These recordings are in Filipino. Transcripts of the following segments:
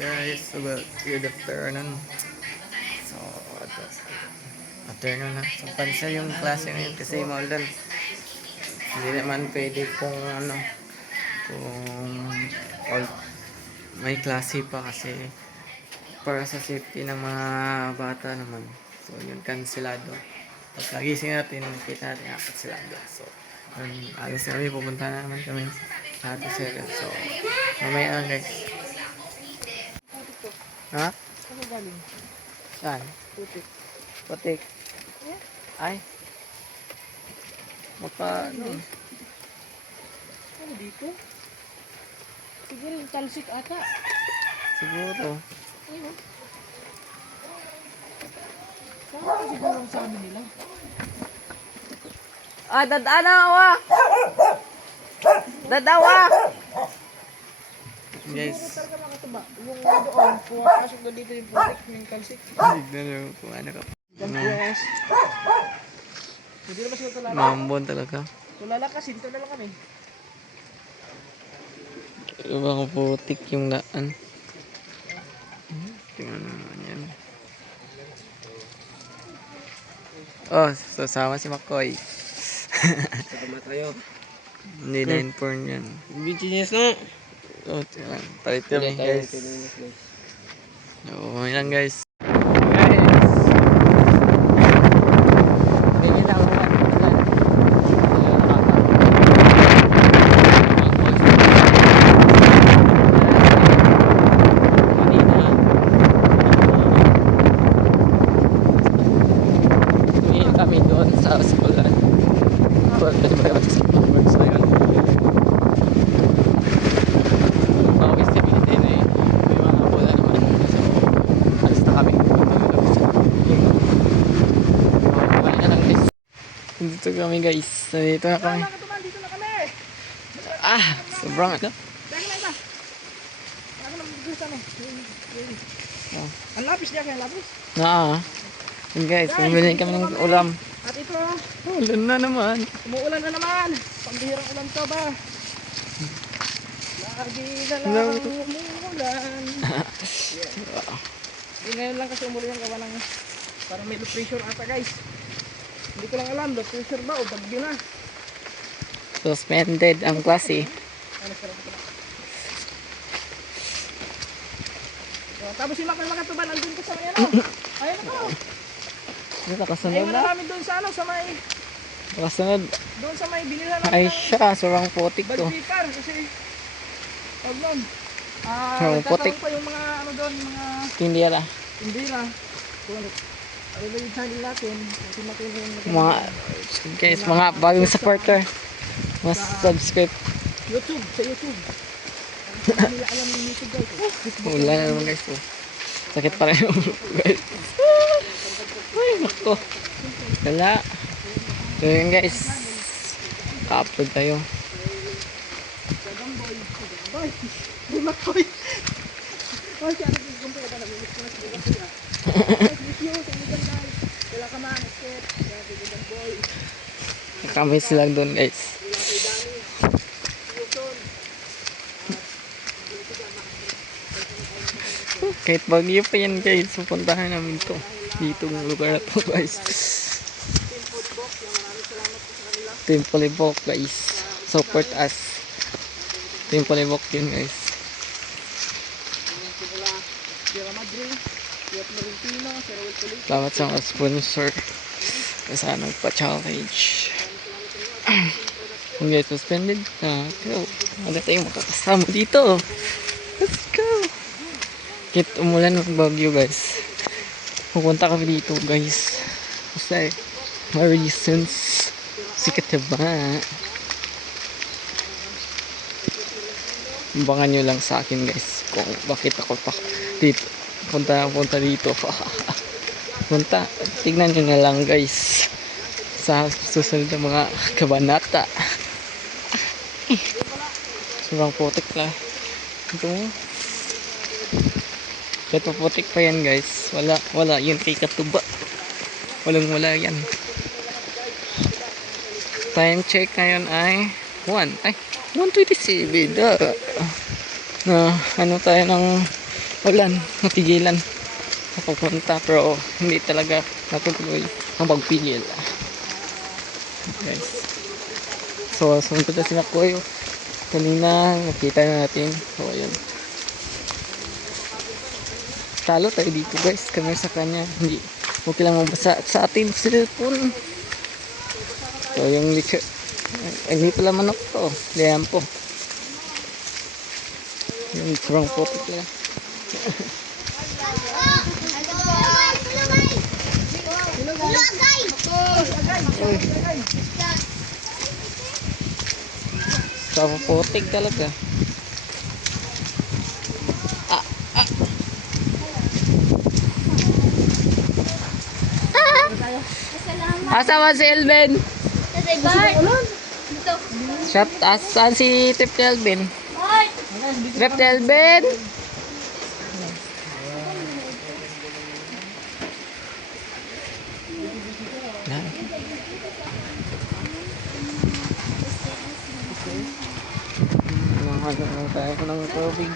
guys, good afternoon. So, afternoon na. So, pansa yung klase ngayon kasi maulan. Hindi naman pwede kung kung all, may klase pa kasi para sa safety ng mga bata naman. So, yun, kansilado. Pag nagising natin, nakita natin kansilado. So, alas kami, pupunta na naman kami sa Ate Sera. So, mamaya lang guys. Ha? Ano galing? Saan? Putik. Putik. Ay. Ano? Ano dito? Siguro yung talsik ata. Siguro. Ayun. Saan ka siguro ang sabi nila? Dadanawa! Dadawa! Guys. Siguro talaga makataba. Yung doon, puwapasok na dito yung putik, yung talsik. Tignan nyo kung ano ka. Yes. Hindi naman sila tulala. Mambon talaga. Tulala kasi, dito na lang kami. Ibang putik yung daan. Tingnan naman yan. Oh, sasama si McCoy. Sama tayo. Hindi na inform yan. Genius no? So, palit kami guys. Oo, yan guys. Kami doon sa eskwela. Pwede ba yun? Works na yun. Mga stability na eh. May mga bola naman. So, alis na kami. Balik na lang guys. Dito kami guys. Dito na kami. Dito na kami! Sobrang ano. Teka na iba! Ano na mag-gusto mo? Ang lapis niya kaya lapis? Yun guys, bumili kami ng ulam. At ito, Ulan na naman. umuulan na naman. Pambihirang ulan to ba? Lagi na lang umuulan. Yes. Hindi ngayon lang kasi umuulan yung gawa ng parang may low pressure ata guys. Hindi ko lang alam, low pressure ba o bagyo na? Suspended ang klase. Ano, sarap ito na. Tapos si Makoy Makatuban, andun ko sa may ano. Ayun ako. Nakasunod Ayun na. na namin doon sa ano, sa may, Nakasunod. doon sa may binila namin Ay ng siya, sobrang putik to. Balpicar kasi tawag nun. Oh, putik. Nagkataon pa yung mga ano doon, mga Hindi ala. hindi na. Kung ano ba yung channel natin, kasi makin yung Mga guys, mga bagong supporter. Mas subscribe. YouTube, sa YouTube. Hindi nila alam yung YouTube guys. Wala na naman guys. Oh. Sakit pa rin yung ulo ko, guys. Ay, nako. Wala. So yun guys. Ka-upload tayo. Boy, di Makoy. Boy, si ano yung gumpay ba nag-iis ko na si Makoy ah. Video sa mga guys. Wala ka man, escape. Kaya bigyan boy. Nakamiss lang doon guys. Wala kay Dani. Yuson. Kahit bagyo pa yan guys. Pupuntahan namin to. Dito ng lugar na to guys. Team Polybok guys. Support us. Team Polybok yun guys. Salamat sa mga sponsor. Sa nagpa-challenge. Kung guys suspended. Go. Ano tayong makakasama dito. Let's go. Kahit umulan ng bagyo guys. Pupunta kami dito guys. Kasi may reasons. Sikat ba? Abangan nyo lang sa akin guys. Kung bakit ako pa dito. Punta dito. Punta. Tignan nyo na lang guys. Sa susunod na mga kabanata. Sobrang putik na. Ito mo. Kahit putik pa yan guys. Wala yun kay Katuba. Wala yan. Time check ngayon ay 127 ano tayo ng ulan, napigilan ako punta pero hindi talaga natuloy ang pagpigil. Guys. So, sumunod na sila Koy. Kanina, nakita na natin. So, ayun. Talo tayo dito guys. Kami sa kanya. Hindi. Okay lang mabasa sa atin cellphone. So, yung lechon. Ay, hindi pala manok to. Liam po. Yung kurang putik lang. Sa putik talaga. Asa man si Elvin? Shot, asan si Trip Elvin? Trip Elvin? Ano lang tayo ng tubig.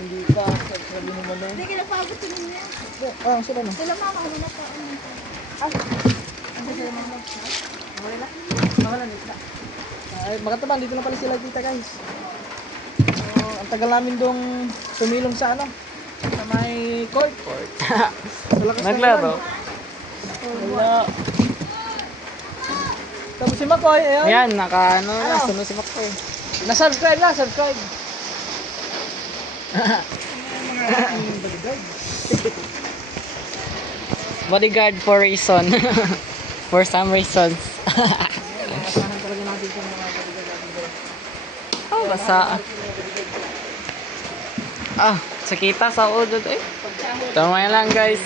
Hindi pa. Sabi mo na. Hindi ka napagod ko niya. Sila na. Sila mama, ano na pa. Ay, makataban, dito na pala sila kita guys. Ang tagal namin dong tumilong sa ano, sa may court. Sa lakas ng Naglaro. ulan. Wala. Tapos si Makoy, ayun. Ayan, naka ano na. Ano? Sunod si Makoy. Na-subscribe na, subscribe. Bodyguard for reason. For some reasons. Asahan talaga natin sa mga bodyguard. Oh, basa. Ah, sakita sa udod eh. Tama lang guys.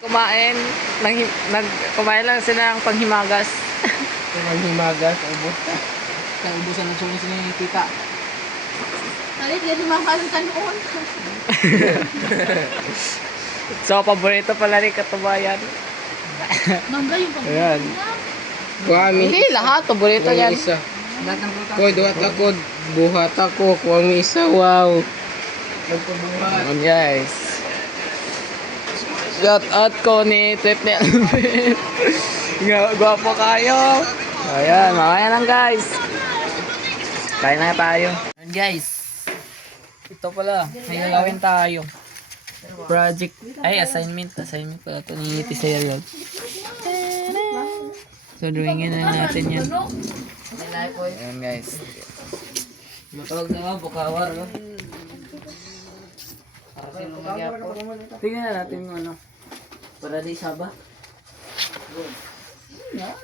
Kumain, kumain lang sila ng panghimagas. Panghimagas, ubos ka. Kaya ubusan ng sunis ni Tita. Halit, yan yung mga kalutan noon. So, paborito pala rin katubayan. Mangga yung pag Ayan. Kuami. Hindi, lahat. Paborito yan. Isa. Koy, duhat ako. Buhat ako. Kuami isa. Wow. Ayan guys. Shout out ko ni Trip ni Alvin. Gwapo kayo. Ayan, mamaya lang guys. Kain na tayo. Ayan guys. Ito pala. May gagawin tayo. Project. Ay, assignment. Assignment pala ito ni Tisaya yun. So, drawingin na natin yan. Ayan guys. Matawag na nga, bukawar. Tingnan na natin yung ano. Para di saba.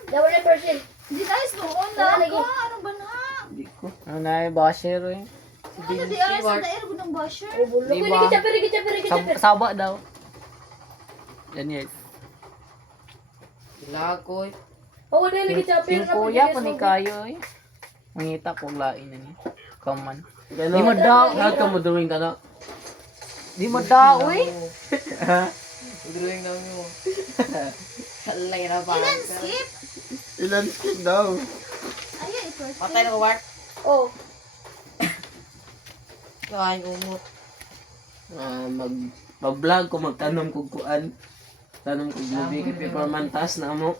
Dawa na person. Hindi tayo noon na. Anong ba na? Hindi ko. Ano na yung basher eh. Ano di ay sa daer ko ng basher? Diba? Saba daw. Yan guys. Sila ko. Oo, dali kita Yung kuya ko ni Kayo eh. Mangita ko lain na niya. Come on. Di mo daw. Lahat ka mo drawing ka na. Di mo daw eh. Drawing na mo. Kalay na ba? Ilan skip? Ilan skip daw. Ayun, ito. Patay na ko Bart. Oh. Kain umot. Mag-vlog ko, magtanong kung kuan. Tanong kung lubi kay performance na mo.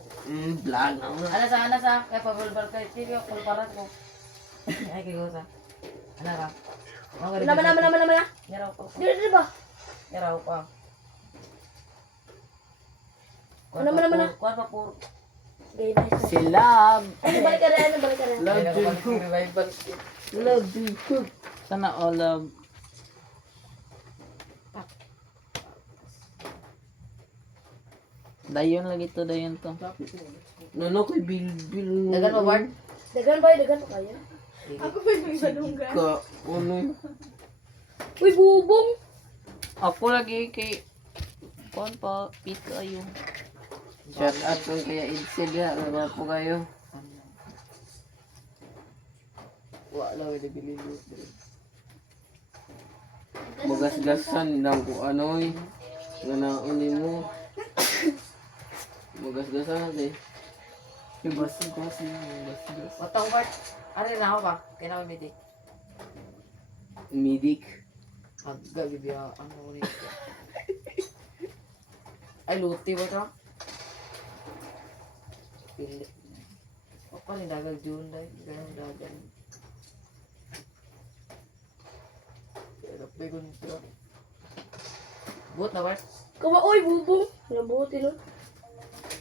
Vlog na mo. Ano sa kay pabulbal kay TV ko para ko. Ay kay gosa. Ano ra? Naman. Yaraw ko. Di ba? Yaraw pa. Naman. Kuan pa puro. Gay na. Sila. Balik ka rin, balik ka rin. Love you cook. Love you cook. Sana all of dayon lagi to, dayon to. Nono ko'y bil. Dagan mo Bart? Dagan ba? Dagan pa kayo? Ako ba yung isalunggan? Ka, ano Uy, bubong! Ako lagi kay kuan pa pit kayo. Shout out kung kaya Idsid ya. Laba po kayo. Wala ko na bilibot. Magasgasan lang ko ano eh. Nga na uni mo. Magasgasan natin. Yung gas-gas yung gas-gas. Watang Bart. Ano na ako ba? Kaya na medic. Medic. Agga, bibya. Ano ko nito? Ay, luti ba ito? Pili. O pa rin dagal dyan dahil. Ganyan dagal. Pero may gunto. Buot na Bart? Oy, bubong. Nabuti no.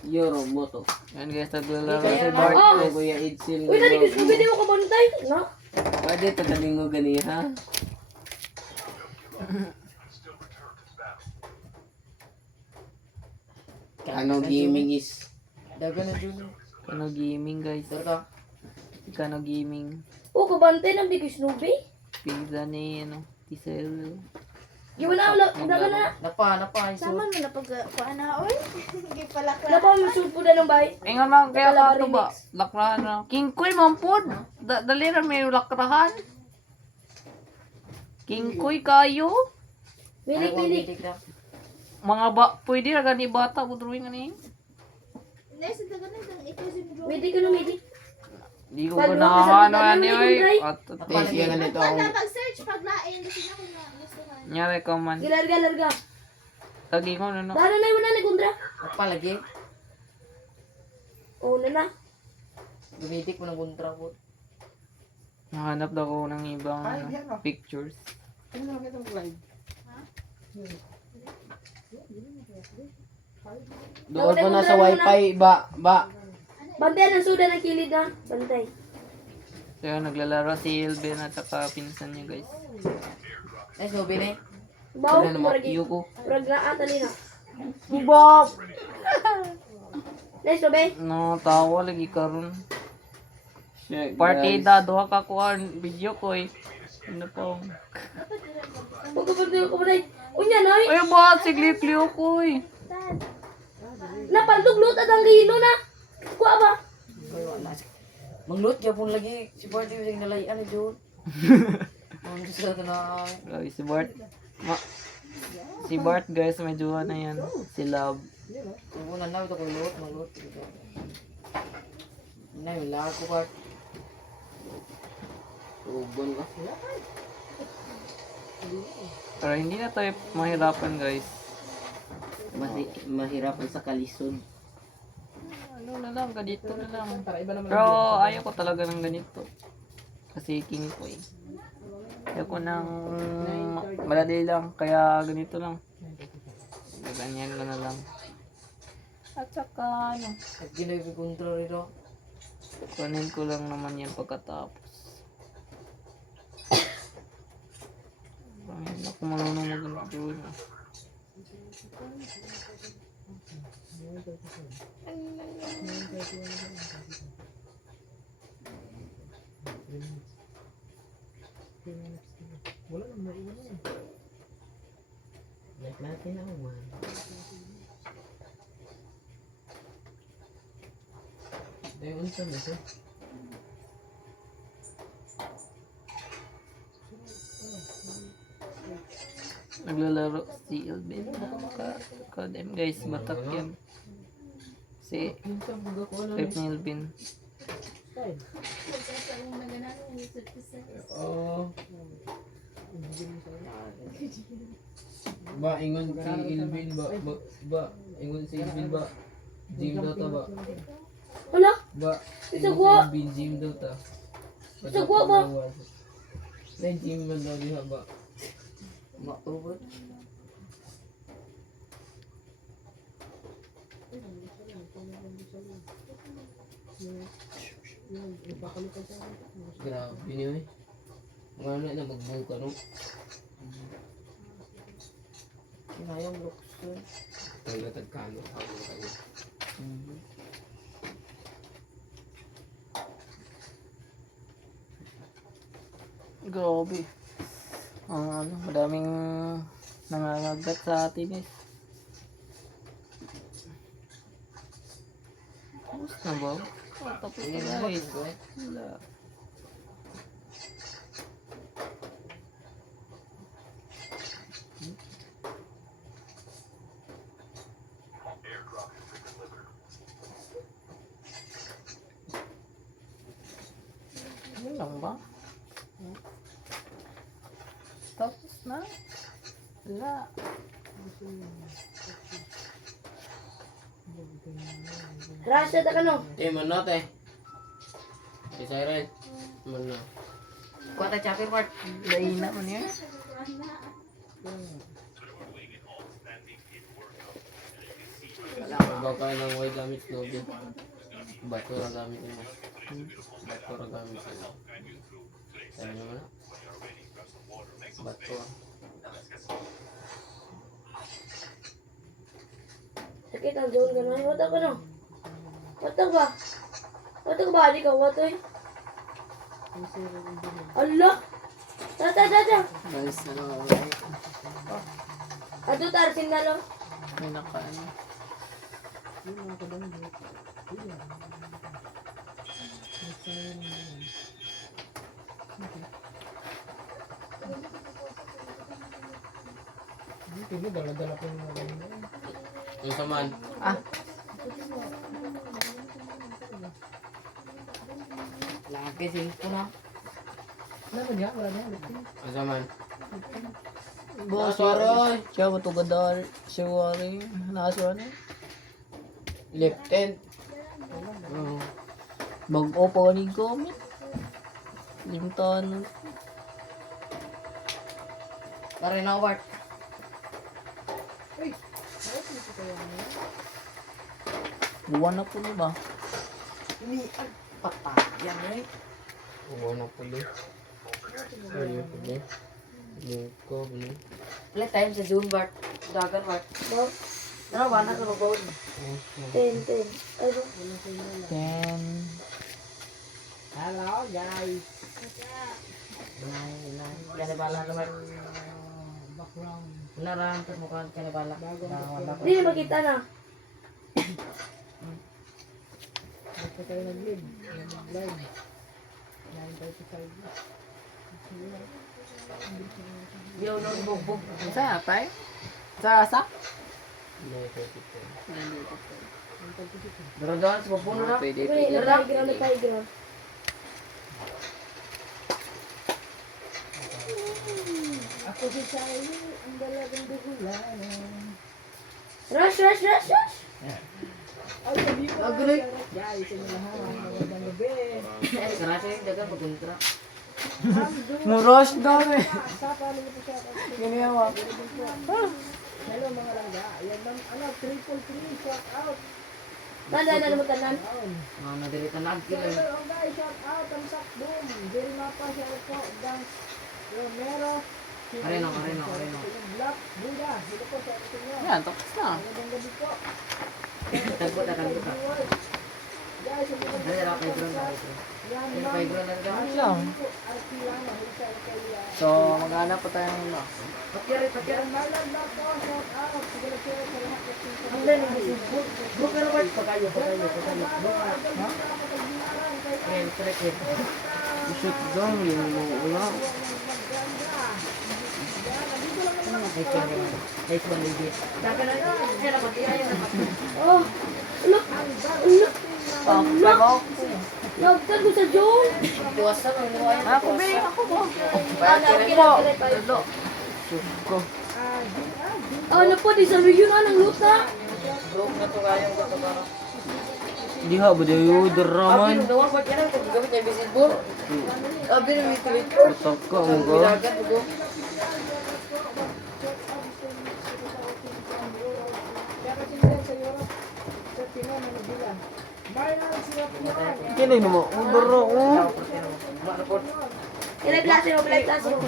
Yoro, moto. Yan guys, naglalaro Kaya si na. Bart. Oh. Kaya Kuya Edsel. Uy, tadi ko sabi mo ka bantay. Na. Pwede tagaling mo gani ha? Ano gaming is Dagal na dyan. Kano gaming guys. Dar ka? Kano gaming. Oh, ka bantay nang di ko Snoopy. Pizza ni ano. Tisel. Giwan na ulo, dagan na. Napa. Iso. Saman mo na pag paana oy. Hindi pala ka. Napa mo supo na ng bahay. Ingon lang kaya Wala ka to ba? Lakrahan na. King Koy mampod. Dali ra may lakrahan. King Koy kayo. Milik. Mga ba, pwede ra gani bata mo drawing ani. Hindi sa dagan na dang ito si bro. Milik ko no milik. Di ko Pag ganahan lumabas ani ang oy. dry. At Thank you ganito Pag ako. pag-search paglain kasi na ko na gustuhan. nyari ka man. Gilarga. Lagi ko na no. Dahil na yun na ni Kundra. Napa lagi. Oh, na. Dumidik mo ng kontra po. Nahanap daw ko ng ibang pictures. Doon ko na sa wifi ba. Bantay ang suda ng kilid na. Bantay. So yun, naglalaro si Ilben at saka pinsan niya guys. Nice mo, Binay. Baw, Ano naman murag iyo ko. na atali na. Bob! Nice, be. No, tawa lagi karon. Shit, guys. Partida, duha ka kuha video ko eh. Ano pa? Huwag ka bantay ko bantay. Unya na Ay ba, sigli-clio ko eh. Napalduglot at ang lino na. Kuha ba? Kayo, wala siya. Manglut, yapon lagi. Si Bart yung sing nalayan na dyan. Ang gusto na na. Grabe si Bart. Si Bart guys, medyo ano yan. Si Love. Tubunan na ito ko lut, manglut. Nay, wala ko Bart. Ubon ka. Pero hindi na tayo mahirapan guys. Mahirapan sa kalisod. Ano na lang, ganito na lang. Para iba naman. Pero ayaw ko talaga ng ganito. Kasi king ko eh. Ayaw ko ng madali lang. Kaya ganito lang. Ganyan ko na lang. At saka ano. At ginagay kontra rito. Kunin ko lang naman yan pagkatapos. Hindi ako marunong mag-drawing. Like natin ako man. Dahil unsa ba ito? Naglalaro si Elvin. Kadem guys, batak yan. Si Pep ni Elvin. Oh. Ba, ingon si Ilvin ba, ingon si Ilvin ba, gym daw ta ba, Wala. ba, Isa ingon ko. si Ilvin gym daw ta. Isa ko ba? Na gym man daw diha ba. Maubot. Grabe niyo eh. Mga na magbuka no. Kinayang looks ko. Talaga tagkano ako kayo. Grabe. Ano, madaming nangangagat sa atin eh. Tapos na ba? Oh, tapos na guys. Wala. Tapos na. Wala. Rasha ta kano. Mana teh? Si Cyril. Mana? Kuha tayo chopper part. Laina man yan. Bawa kayo ng way gamit lobe. Bato ra gamit mo. Bato ra gamit mo. Sabi mo na? Bato. Sakit ang doon gano'n. Wata ka no. Wata ba? Wata ka ba? Di ka wata eh. Allah! Tata. Guys, Ato tarsin na lang. may nakaano. Hindi, dala-dala ko yung mga ganyan. Yung saman. Lagi singko na. Wala man yan, wala na yan. Yung saman. Boss, Waroy. Siya ba ito gadal? Si Waroy. Nakaswa na. Left hand. Oo. Bago pa ni gamit. Limtahan na. Pare na Wart. Buwan na po na ba? Patayan eh. Uwa na pala. Ayun pala. Buko, ano? Play time sa June Bart. Dagan Bart. Ano ba na ka ba? 10. Ano? 10. Hello guys. Kaya bala naman. Background. Naran sa mukha kaya bala. Hindi na makita na. Basta kayo nag-live. Nag-live. 9:35. Yo no bugbog. Sa tay? Sa? Daran sa puno na. Pwede. Nagplayground. Ako si Sayo, ang dalagang dugulan. Rush. Ay, sabi ko. Agree. Guys, inyo lahat. Magandang gabi. Karate yung dagan pagkontra. Amdo. Muros daw eh. Sa paano mo po siya? Giniyawa. Hello mga langga. Ayan lang. Ano, 333. Shout out. Tanda na naman tanan. Down. Mga nadiritan na agkil. Hello, guys. Shout out. Ang sakboom. Jerry Mapa. Shout out po. Dance. Romero. Kareno. Black Buddha. Hello po. Shout out sa inyo. Yan, tapos na. Magandang gabi po. Tagpo ka. Guys, ang mga Dali lang kay Bron. yan Ano lang. kay Bron na daw? Lang. Artilano. Hilsa kay So, maghanap pa tayo ng ano. Yan malam na po. Shout out. Sige na sila sa lahat. Ang galing mo siya. Book na naman. Pagkayo. Ayan, correct it. Shoot down yung ulo. Nice one, legit. Saka na yun. Ay, napag-iaya na. Oh, look. Oh, pero. Nagtag ko sa June. Iwasan mo, iwasan. Ako ba? Ako ba? Lalo. Suko. Ano po, di sa region ng luta. Broke na to kayang bato para. Di ha, bada yung daraman. Abin, dawang ba't yan ang gamit niya visit board? Abin, wait. Utak ka mo ka. Bilagan, bugo. Kinay mo. Dara. Marapot. Ilang klase mo, ilang klase mo.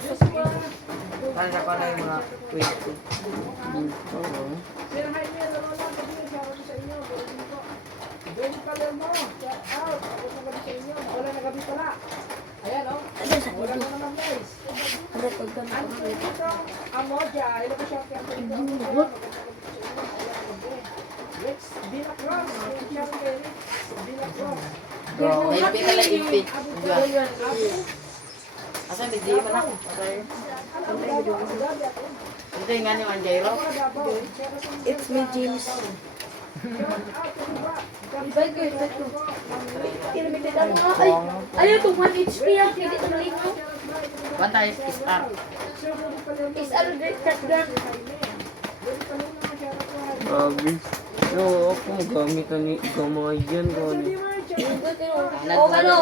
Para sa pala yung mga tweet. Ayan o. Ano sa Wala na naman guys. Ano pag Ang dito, Amoja, ilo ko siya kaya Rex Dinacross, siya kay Rex Dinacross. May pita lang ipit. Asan di man ako? Ito yung nga ni Manjero. It's me, James. Ibay ko. Kinamititan mo nga. Ay, ayaw itong 1 HP yan. Hindi ito malino. Bantay, start. Is ano great shotgun? Grabe. Yo, ako gamit ni gamay yan. O kano?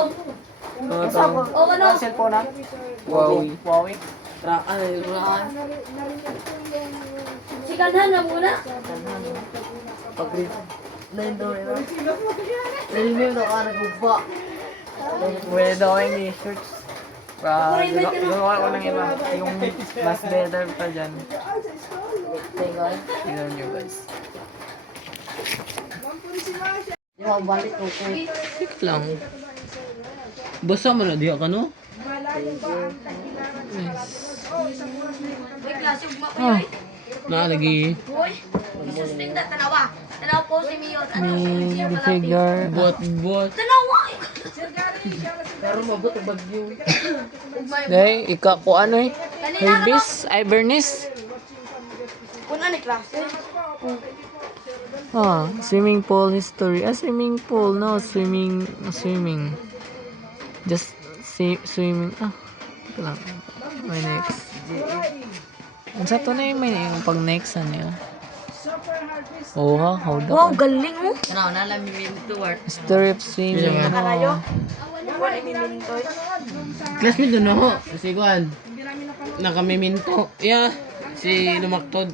O kano? Cellphone na? Huawei. Huawei. Raan. Sikanhan na muna. Pag-read. Nilimiw na ka nagugba. Pwede daw yung search. Gawa ko ng iba. Yung mas better pa dyan. Tingnan nyo guys. Yung balik ko ko. Tik lang. Basa mo na diha ka no? May klase ugma pa Ah, yun. naalagi. Boy, isusting na tanawa. Tanawa po si Mio. Ano? Siya May pala. figure. Buot. Tanawa! Pero mabuto bagyo. Day, ika ko ano eh. Herbis, Ibernis. Kung ano klase? Swimming pool history. Swimming pool. No, swimming. Just swimming. Ito lang. May next. Ang sa to na yung may pag next ano yun. Oh ha, hold Wow, up. galing mo. Ano, nalamin to work. History of swimming. Nakalayo. Classmate doon ako. Kasi kuhan. Nakamiminto. Yeah. Si Lumaktod.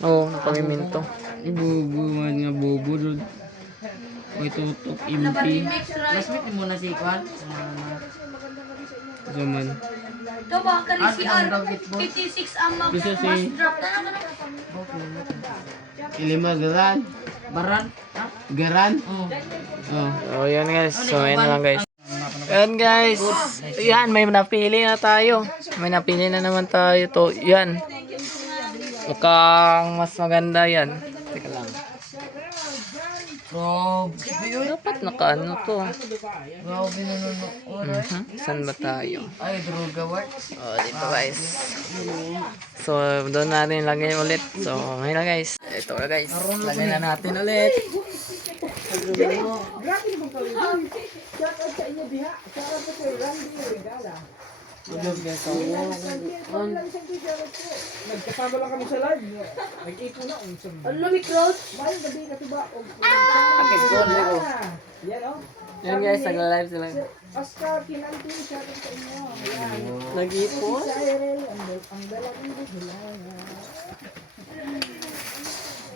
Oo, napamiminto. Ibubuhan nga bobo doon. May tutok impi. Classmate mo na si kuhan. Zaman. Ito ba, kani CR 56 ang Gusto si- mas drop. Tanawa ka na. Ilima garan. Baran? Garan? Oh. Oh, yan guys. So, yan lang guys. Yan guys. Yan, may napili na tayo. May napili na naman tayo to. Yan. Mukhang mas maganda yan. Teka lang. Dapat nakaano to. Grabe na nun. Saan ba tayo? Ay, droga work. Oh, dito guys. So, doon natin lagay ulit. So, ngayon lang guys. Ito na guys. Lagay na natin ulit. Nagkasama lang kami sa live. Nag-ipo na. Ano na, may close? Mayroon gabi ka ba? Yan o. Yan guys, nagla-live sila. Oscar, kinanti, shout out sa inyo. Ayan. Nag-ipon? Cyril, ang dalawang buhulaya.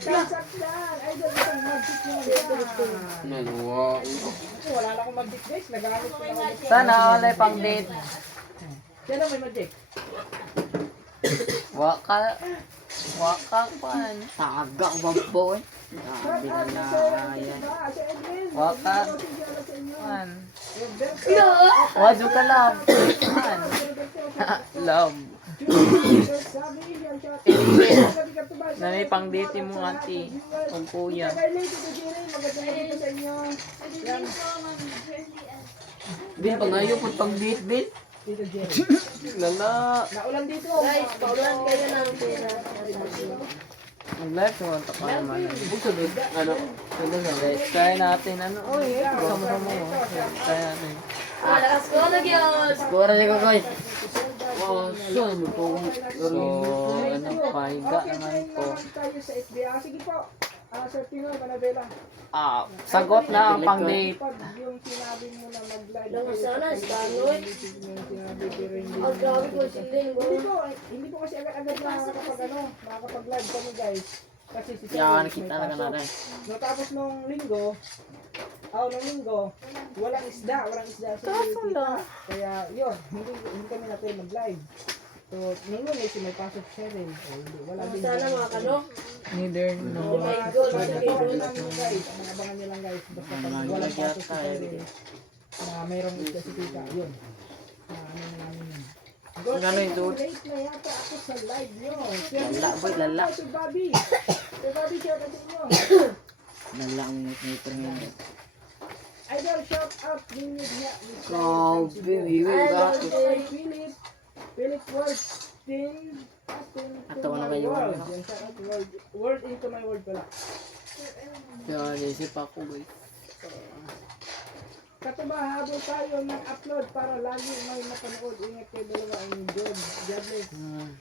Sasaktan! Ay, doon isang magic mo. Nagwa. Wala na akong magic guys. Nagamit ko na ako. Sana wala pang date. Yan ang may magic. Waka pan. Taga babbo eh. Shout out Sabi sa na Sir yan. Sa Edwin. Waka Shout out sa inyo. pan. Yo! Wadu ka love. Pan. Love. Sabi, yan, shout out. Gabi ka to ba? Nanay pang date mo ate. O kuya. Kay Lady Kujirin, magandang gabi po sa inyo. Yan, Bin pangayo pud pag date din. Tito Jerry. Lala. Naulan dito. Guys, paulan kayo ng pera. Mag-live sa kontak ka naman. Bukso din. Ano? Ano na Let's try natin. Ano? Uy, sama-sama mo. Let's try natin. Lakas ko na yun. Skora niya ko guys. Oh, so mo to. So, ano, pahiga naman po. Tayo sa SBA. Sige po. Sir Pino, Manabela. Sagot na ang pang-date. Pag yung sinabi mo na mag-live. Lang sana, stanoy. Yung sinabi pero hindi. Ang grabe ko si Linggo. Hindi po kasi agad-agad makakapag-live kami guys. Kasi si Sir Yan, may kita na pasok. natin. No, tapos nung linggo, walang isda sa kita. Kaya yun, hindi kami natin mag-live. So, linggo may may pasok siya rin. O, hindi, wala din. Sana mga kano. Neither Oh no. my God. Guys, abangan nyo lang guys. Basta pag walang pasok si Sir na mayroong isda si tita, yun. Ano na namin yun. God, Ano yung dude? late na yata ako sa live nyo. Lala, boy, lala. Sir Bobby. Sir Bobby, shout out sa inyo. Lala ang meter ngayon. Idol, shout out ninyo niya. Oh, baby, Ay, ba? Lord. Philip Ward. Ato na kayo. Word into my world pala. Yan, isip ako guys. Katuba, habol tayo ng upload para lagi may mapanood. Ingat kayo dalawa ang John. God bless.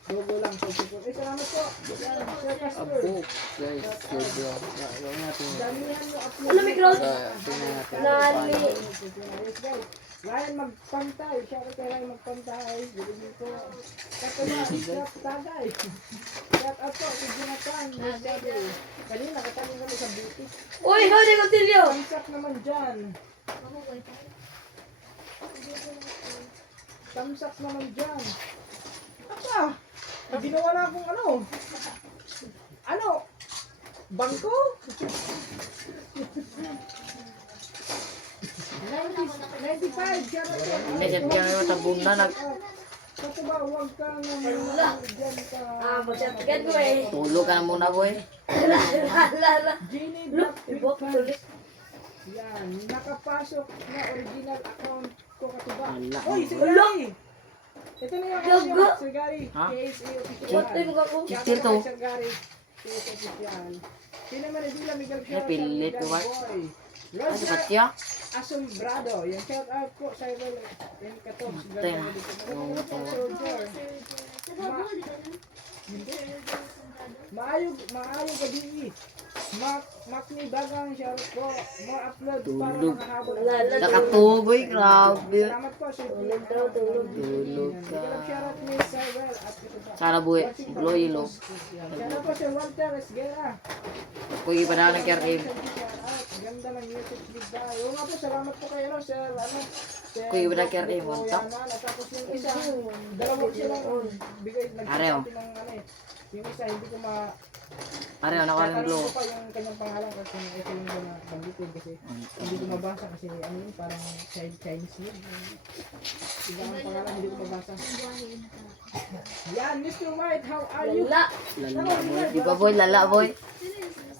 Logo lang po. Salamat po. Yan, Sir Casper. Abo, guys. Video. Gawin natin. Damihan mo upload. Ano, may crowd? Tingnan natin. Nani. Yes, guys. Ryan magpantay. Shout out kay Ryan magpantay. Bilibin ko. Katuba, Israp Tagay. Shout out po si Jonathan. Kanina, katabi kami sa butik. Uy, howdy, Contilio! Tamsak naman dyan. Tamsak naman dyan. Apa? Ginawa na akong ano? Ano? Bangko? 95. Hindi, siya kaya matabunda nag Kasi ba, huwag ka naman dyan ka. Magsatigan ko eh. tulog ka na muna, boy. Lala. Genie Look, Black ibok tuloy. Yan, nakapasok na original account ko katuba. Wala. Uy, si Gary! Ito na yung account Gago. niya, Sir Gary. Ha? KSA official. What time ka ko? Kitil to. Sir Gary, KSA official. Sino Maridila, Miguel Ay, pilit ko, what? Boy. Ay, Roger patya. Asombrado. Yan, shout out po sa Ibel. Yan, Katob. Patay na. Roger. Maayog gabi. Makni bagang shout po. More upload para Tulog. makahabol. Lala. Nakatuboy, grabe. Salamat po sa Tulog daw, tulog. Tulog ka. shout out ni Sir Well at ito pa. Sana, boy. Ilo-ilo. Shout out po si Walter Esguera. Kuy pa na ng Karim. Ganda ng YouTube video. Oo nga po, salamat po kayo, Sir. Sir Kuy pa na Karim. Boyanan. At tapos yung isa, dalawa silang bigay, Areo. nagsasabi ng ano eh. Yung isa, hindi ko ma... Are, ako ng Tatanungin glow. ko pa yung kanyang pangalan kasi ito yung mga banggitin kasi hindi ko mabasa kasi ano yun, parang Chinese yun. Iba ang pangalan, hindi ko mabasa. Yan, Mr. White, how are you? Lala. Lala, boy. Di ba, boy? Lala, boy.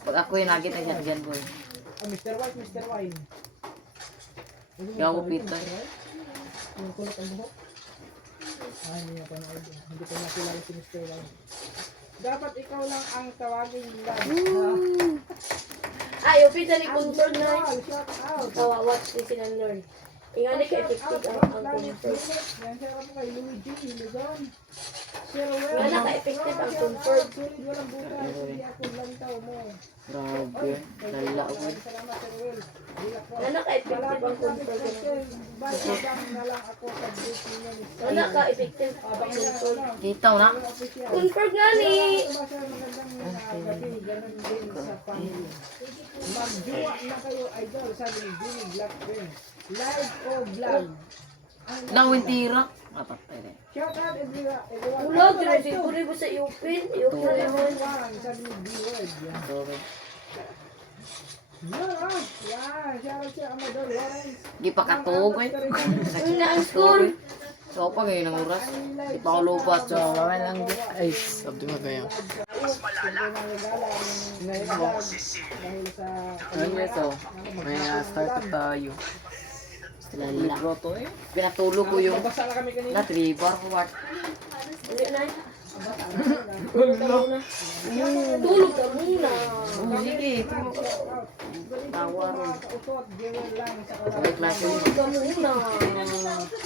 Pag ako yung nakita dyan, boy. Oh, Mr. White, Mr. Wine. Kaya ako, Peter. Yung kulot ang buhok. Hindi niya panood. Hindi ko nakilala si Mr. Wine. Dapat ikaw lang ang tawagin lang. Ay, upita ni Concord na. Shout out. Kawawat ni Sinan Lord. Ingani ka effective ang Concord. Yan, shout out po kay Luigi, Luzon. Sir Well. Wala ka-effective ang Concord. Sulit, walang bukas. Hindi ako lantaw mo. Grabe. Lala, boy. Salamat, Sir Well. Wala ka-effective ang Concord. Bayadang na lang ako sa group ninyo ni Sir. Wala ka-effective ang Concord. Kita mo na. Concord nga ni. Magandang gabi, ganun din sa family. Magjuwa na kayo, idol, sabi ni Jimmy Black Prince. Live o vlog? Nawin tira. Mapatay na. Shout out everyone. Ulog, tinasipuri mo sa Iupin. Iupin na mo. Sabi ni B-Word. Yan. Sorry. Yan, ah. Yan, shout out siya, Amador Lawrence. Di pa katuboy. Ang na ang school. So, pa ngayon ang oras. Di pa ako lupat. So, gawin lang. Ay, sabi mo kayo. Dahil sa... Ano yun so? May start na tayo. Lala. Pinatulog ko yung Basa na kami kanina. na-tribar ko. What? Hindi na. Tulog ka muna. Tulog ka muna. Oh, sige. Tulog. Tawa ron. May klase mo. Tulog ka muna.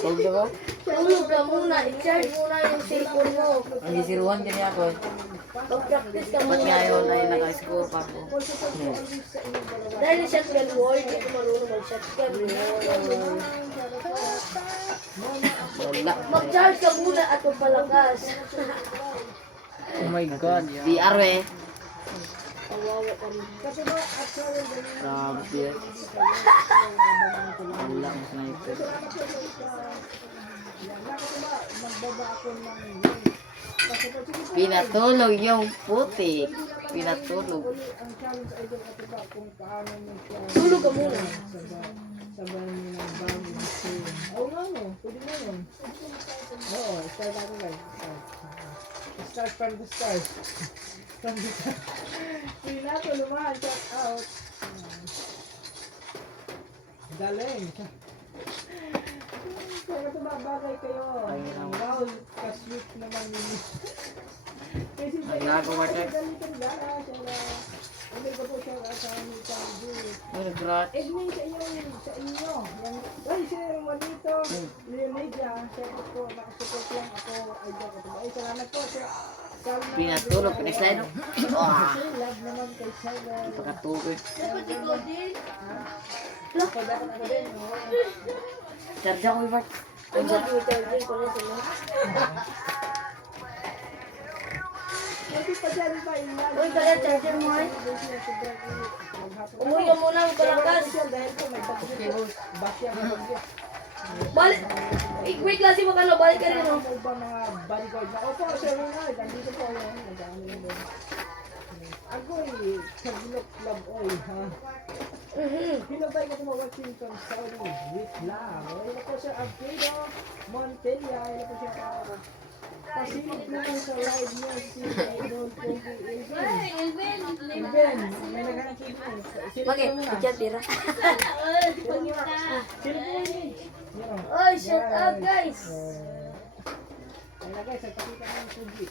Tulog ako? Tulog ka muna. I-charge muna yung cellphone mo. Ang gisiruan ganyan ako. Mag-practice ka Ba't muna. ngayon ay naka-score pa ako? Dahil na shotgun war, hindi ko marunong mag-shotgun war. Wala. Mag-charge ka muna at magpalakas. Oh my God. DR eh. Kawawa ka rin. Grabe. Wala ang sniper. Pinatulog yung putik. Pinatulog. Tulog ka muna. Sabayan mo ng bago gusto yun. Oo nga no, pwede mo yun. Oo, start natin guys. Start from the start. From the start. Hindi na ito lumahan, shout out. Galing. Kaya tumabagay kayo. Wow, ka-sweet naman ninyo. Kasi Ay, nagawa siya. galitan gala, siya na. Hindi ko po siya sa aming kanji. Nag-grat. Evening sa inyo, sa inyo. Ay, si Juanito, Leonidia, syempre po, nakasupport lang ako. Ay, dyan ko. Ay, salamat po. Pinatulog, pinaslide. Wah! Love naman kay Sagar. Pagkatubig. Dapat ikaw din. Ako dapat ako din. Charge ako, Bart. Ang sabi ko charging ko na sila. Hindi pa dyan pa ilan. Uy, kaya charger mo ay. Umuwi ka muna, huwag ka lakas. Dahil po, may basya na bagyo. Balik. Wait klase mo ka no, balik ka rin no. Ano ba mga bodyguard na? Opo, Sir Ronald, nandito po yun. Nag-ano yun doon. Agoy, Kagilok Club Oil, ha? Hinabay ko tumawagsin from Saudi with love. Ayun po siya, Alfredo Montella. Ayun po siya, pasilip naman sa live niya si Idol Kobe Elvin. Elvin, may naghanap ko din. Bakit? Diyan tira. Sino po yun? Yan. Oy, shut up guys. Kaya guys, nagpakita ng Kobe.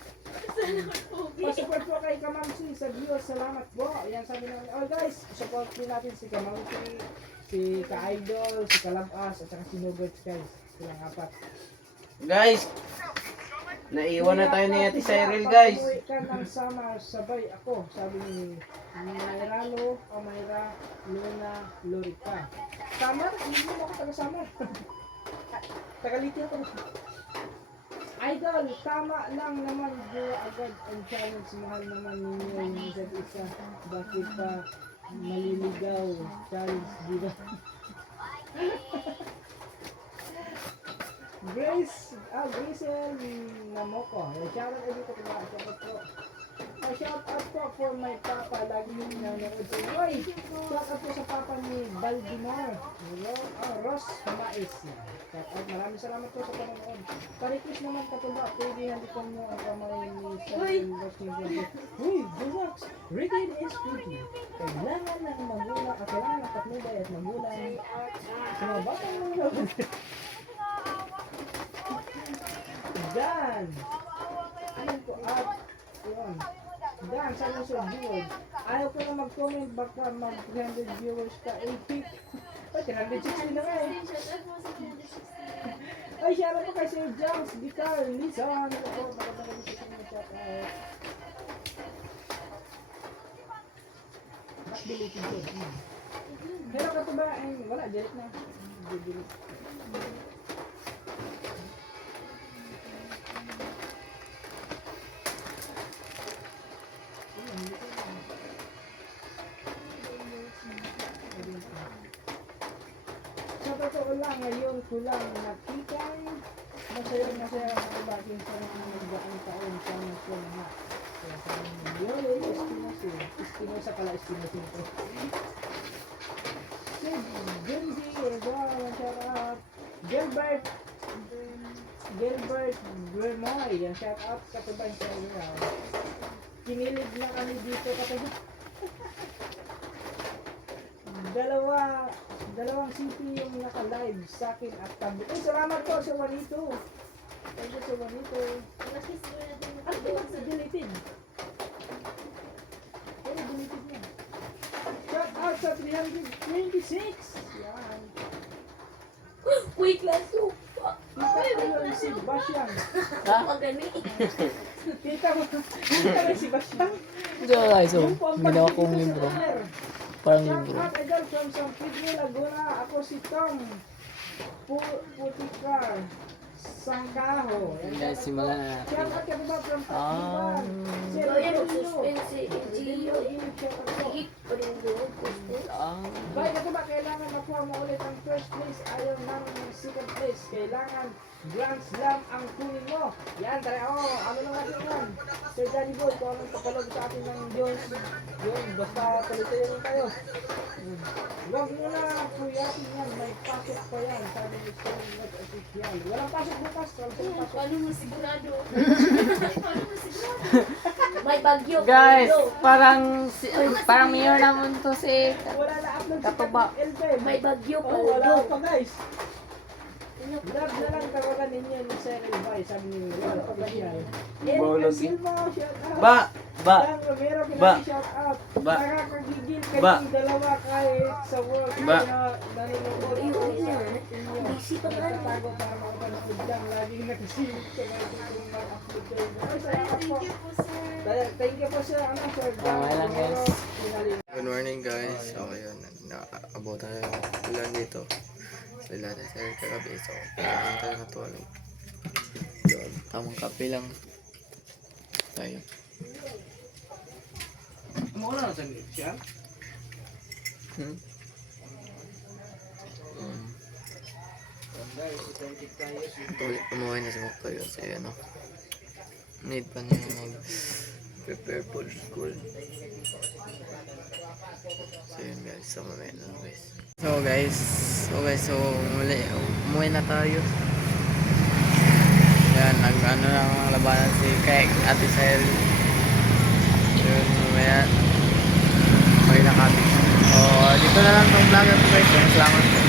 Pa-support po kay Kamamsi sa viewers. Salamat po. Yan sabi namin. Oh guys, support din natin si Kamamsi, si Ka-Idol, si Kalabas, at saka si Nobert guys. Silang apat. Guys, naiwan na tayo ni Ate Cyril, guys. Pag-uwi ka ng summer, sabay ako. Sabi ni Mayralo, o Mayra, Luna, Lorica. Summer? Hindi mo ako taga-summer. Tagaliti ako. Idol, tama lang naman do agad ang challenge. Mahal naman ninyo yung isa't isa. Bakit pa maliligaw? Challenge, di ba? Grisel Namoko. Shout out dito ko ba? Shout out po. Shout out po for my papa. Lagi yung nanonood sa inyo. Oy! Shout out po sa papa ni Baltimore. Ross Mais. Shout out. Maraming salamat po sa panonood. Parikis naman katuba. Pwede handikan nyo ang kamay ni Sir Investing. Uy! Buzax! Rated SPG. Kailangan ng magulang at kailangan ng patnubay at magulang. Sa mga batang magulang. Dan! Ayun po at yun. Dan, sabi sa viewers. Ayaw ko na mag-comment baka mag 300 viewers ka. 80. Ay, 360 na nga eh. Ay, shout out po kay Sir James, Vicar, Lisa. Ano po? Magandang gusto ko na shout out. Back deleted ko. Pero ka ba? Wala, delete na. Delete. Sa totoo lang, ngayon ko lang nakita. Masaya ako bagay sa mga nagdaang taon sa mga na. Kaya sabi niyo, yun, Espinosa. Espinosa pala, Espinosa ito. Si Genzi, wow, shout out. Gilbert Bremoy, yan, shout out. Katubay sa iyo. Kinilig na kami dito katabi. Dalawang CP yung naka-live sa akin at tabi. Ay, salamat po sa Juanito. Thank you sa Juanito. At di ba sa deleted? Pero deleted niya. Shout out sa 326. Yan. Wait class to. Kita ko yung si Basyang. Ang gani. Kita mo si Basyang. Guys, so, Yung po ang ginawa pag-ibig kong sa libro. Twitter. Parang Shout libro. out again from San Pedro Laguna. Ako si Tom Putikar Sangkaho. Yan guys, simulan na natin. Shout out ka ba from Tacloban? Sir So yan, Rodolfo. mag-suspense si Gio. Shout out po. Higit pa rin doon. Suspense. Bay, ito ba kailangan makuha mo ulit ang first place? Ayaw namin ng second place. Kailangan Grand Slam ang kunin mo. Yan, tara. Ano lang natin yan? Sir Danny Boy, kung anong kapalog sa atin ng Diyos. Yun, basta tuloy-tuloy lang tayo. Huwag mo na kuyatin yan. May pasok pa yan. Sabi ni Sir Not Official. Walang pasok bukas. Walang pasok. Paano mo sigurado? Paano mo sigurado? May bagyo. Guys, Bagyo. parang mayor naman to si Wala na upload si Katuba. Elbe. May bagyo pa. Wala pa guys. Love na lang tawagan ninyo ni Sir Elbay. Sabi ni Lord Official. Bawal Erika lagi. Silva, shout out. Ba, Ba. Meron Ba. shout out. Ba. Nakakagigil Ba. kayong dalawa kahit sa work. Ba. Kaya nanonood Ayun, ako ayun sa na. inyo. Busy pa nga. Nagtatago para makapanood lang. Laging nakasilip sa mga kung mag-upload kayo. Ay, salamat po. Thank you po, sir. Thank you po sir. Ano, sir? Okay lang, guys. Pinali- Good morning guys. So ayun, naabot tayo ulan dito. So lahat ay sir kagabi. So kailangan tayo natulog. Yun, tamang kape lang tayo. Muna na sa siya. Hmm? Umuwi na si Mokto yun. So ano, need pa niya mag-prepare for school. So yun guys, so mamaya na lang guys. So muli, umuwi na tayo. Yan, nag-ano lang ang labanan si Kek, Ate Sel. Yun, mamaya. Okay na kami. So, dito na lang itong vlog at guys. Salamat po.